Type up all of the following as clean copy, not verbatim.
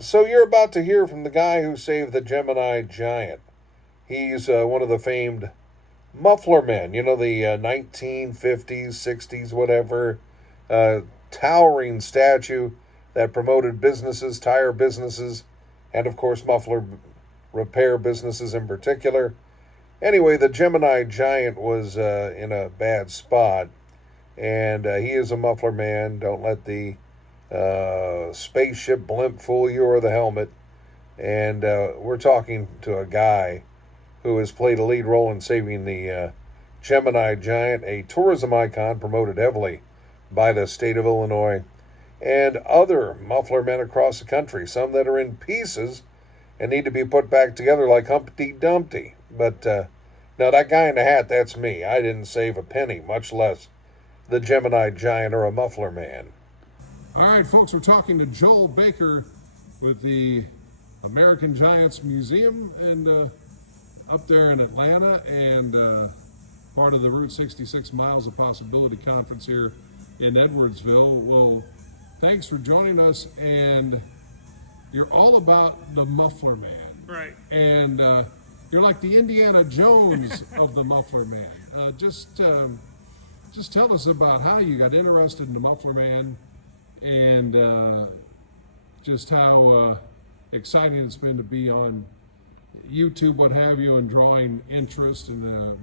So you're about to hear from the guy who saved the Gemini giant. He's one of the famed Muffler men, the 1950s, 60s, whatever, uh, towering statue that promoted businesses, tire businesses, and of course, muffler repair businesses in particular. Anyway, the Gemini giant was in a bad spot, and he is a muffler man. Don't let the spaceship blimp fool you or the helmet. And we're talking to a guy who has played a lead role in saving the Gemini giant, a tourism icon promoted heavily by the state of Illinois, and other muffler men across the country, some that are in pieces and need to be put back together like Humpty Dumpty. But now that guy in the hat, that's me. I didn't save a penny, much less the Gemini giant or a muffler man. All right, folks, we're talking to Joel Baker with the American Giants Museum and up there in Atlanta, and part of the Route 66 Miles of Possibility Conference here in Edwardsville. Well, thanks for joining us, and you're all about the Muffler Man. Right. And you're like the Indiana Jones of the Muffler Man. Just tell us about how you got interested in the Muffler Man, and just how exciting it's been to be on YouTube, what have you, and drawing interest and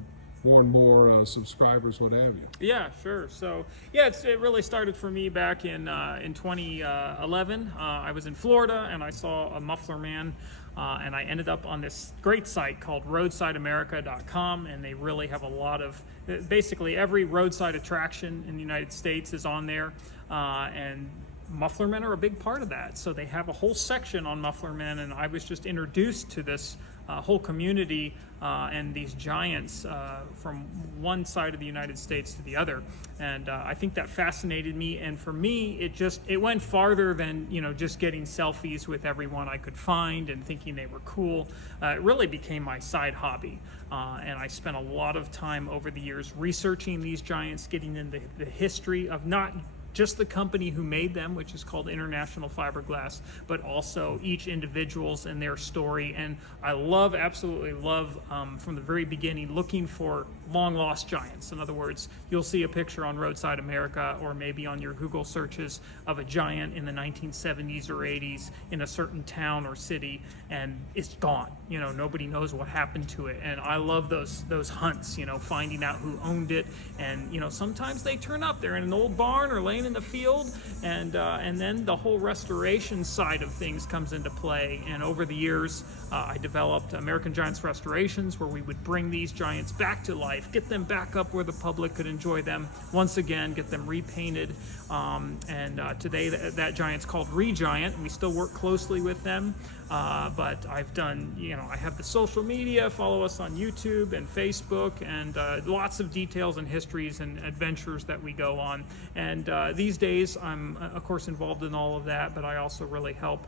more and more subscribers, what have you. Yeah, sure. So, yeah, it really started for me back in 2011. I was in Florida and I saw a muffler man, and I ended up on this great site called roadsideamerica.com, and they really have a lot of, basically every roadside attraction in the United States is on there, and muffler men are a big part of that. So they have a whole section on muffler men, and I was just introduced to this whole community and these giants from one side of the United States to the other, and I think that fascinated me. And for me, it went farther than just getting selfies with everyone I could find and thinking they were cool. It really became my side hobby, and I spent a lot of time over the years researching these giants, getting into the history of not just the company who made them, which is called International Fiberglass, but also each individual's and their story. And I absolutely love, from the very beginning, looking for long lost giants. In other words, you'll see a picture on Roadside America or maybe on your Google searches of a giant in the 1970s or 80s in a certain town or city, and it's gone. Nobody knows what happened to it. And I love those hunts, finding out who owned it. And sometimes they turn up. They're in an old barn or laying in the field, and then the whole restoration side of things comes into play. And over the years, I developed American Giants Restorations, where we would bring these giants back to life, get them back up where the public could enjoy them once again, get them repainted. And today that giant's called Regiant, and we still work closely with them. But I've done, I have the social media, follow us on YouTube and Facebook, and lots of details and histories and adventures that we go on. And these days, I'm, of course, involved in all of that, but I also really help.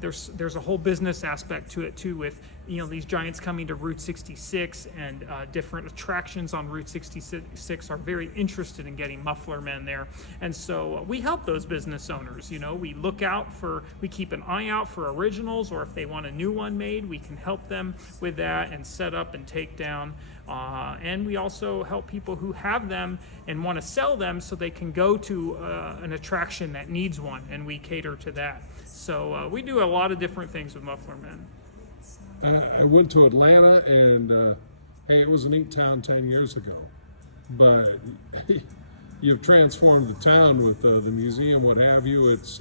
There's a whole business aspect to it, too, with these giants coming to Route 66, and different attractions on Route 66 are very interested in getting muffler men there. And so we help those business owners. We keep an eye out for originals, or if they want a new one made, we can help them with that and set up and take down. And we also help people who have them and want to sell them so they can go to an attraction that needs one, and we cater to that. So we do a lot of different things with muffler men. I went to Atlanta, and hey, it was a neat town 10 years ago, but you've transformed the town with the museum, what have you. It's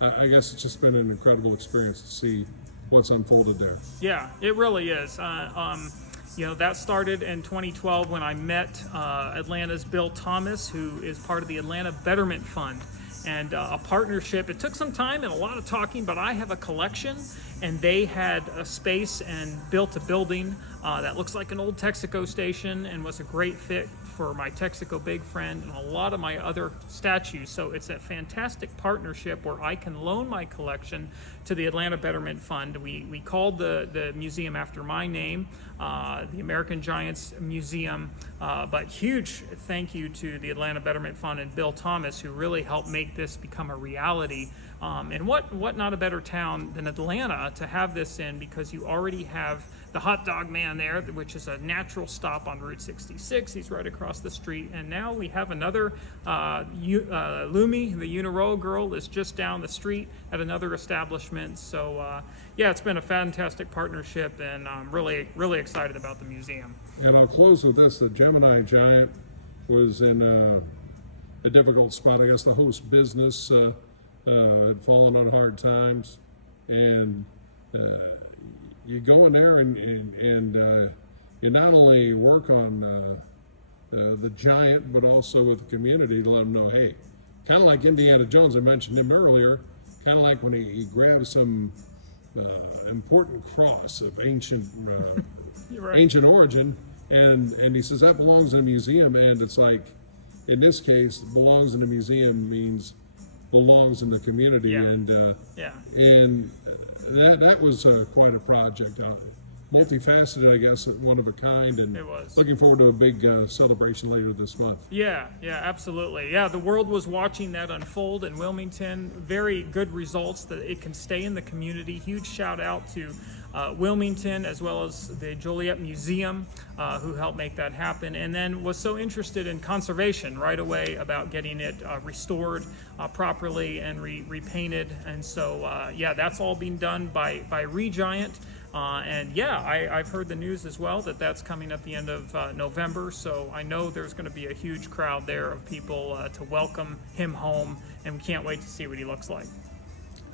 I guess it's just been an incredible experience to see what's unfolded there. Yeah, it really is. That started in 2012 when I met Atlanta's Bill Thomas, who is part of the Atlanta Betterment Fund, and a partnership. It took some time and a lot of talking, but I have a collection, and they had a space and built a building that looks like an old Texaco station and was a great fit for my Texaco Big Friend and a lot of my other statues. So it's a fantastic partnership where I can loan my collection to the Atlanta Betterment Fund. We called the museum after my name, the American Giants Museum, but huge thank you to the Atlanta Betterment Fund and Bill Thomas, who really helped make this become a reality. And what not a better town than Atlanta to have this in, because you already have the hot dog man there, which is a natural stop on Route 66. He's right across the street. And now we have another, Lumi, the Uniro girl, is just down the street at another establishment. So yeah, it's been a fantastic partnership, and I'm really, really excited about the museum. And I'll close with this: the Gemini Giant was in a difficult spot. I guess the host business had fallen on hard times, and you go in there and you not only work on the giant, but also with the community to let them know, hey, kind of like Indiana Jones, I mentioned him earlier, kind of like when he grabs some important cross of ancient Right. ancient origin, and he says that belongs in a museum, and it's like, in this case, belongs in a museum means belongs in the community. Yeah. And Yeah. and that was quite a project, multifaceted, I guess, one of a kind, and It was. looking forward to a big celebration later this month. Yeah, absolutely. Yeah, the world was watching that unfold in Wilmington. Very good results that it can stay in the community. Huge shout out to Wilmington, as well as the Joliet Museum, who helped make that happen, and then was so interested in conservation right away about getting it restored properly and repainted. And so, yeah, that's all being done by Regiant. And yeah, I've heard the news as well that that's coming at the end of November. So I know there's going to be a huge crowd there of people to welcome him home, and we can't wait to see what he looks like.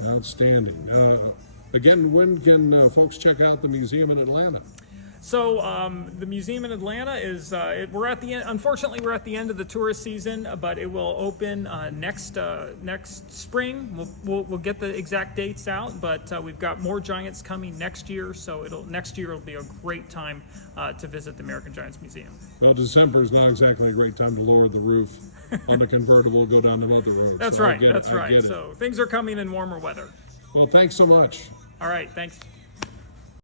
Outstanding. Again, when can folks check out the museum in Atlanta? So the museum in Atlanta is we're at the end. Unfortunately, we're at the end of the tourist season, but it will open next spring. We'll get the exact dates out, but we've got more Giants coming next year. So next year will be a great time to visit the American Giants Museum. Well, December is not exactly a great time to lower the roof on the convertible, go down another road. That's So right. I get That's it. right. So things are coming in warmer weather. Well, thanks so much. All right. Thanks.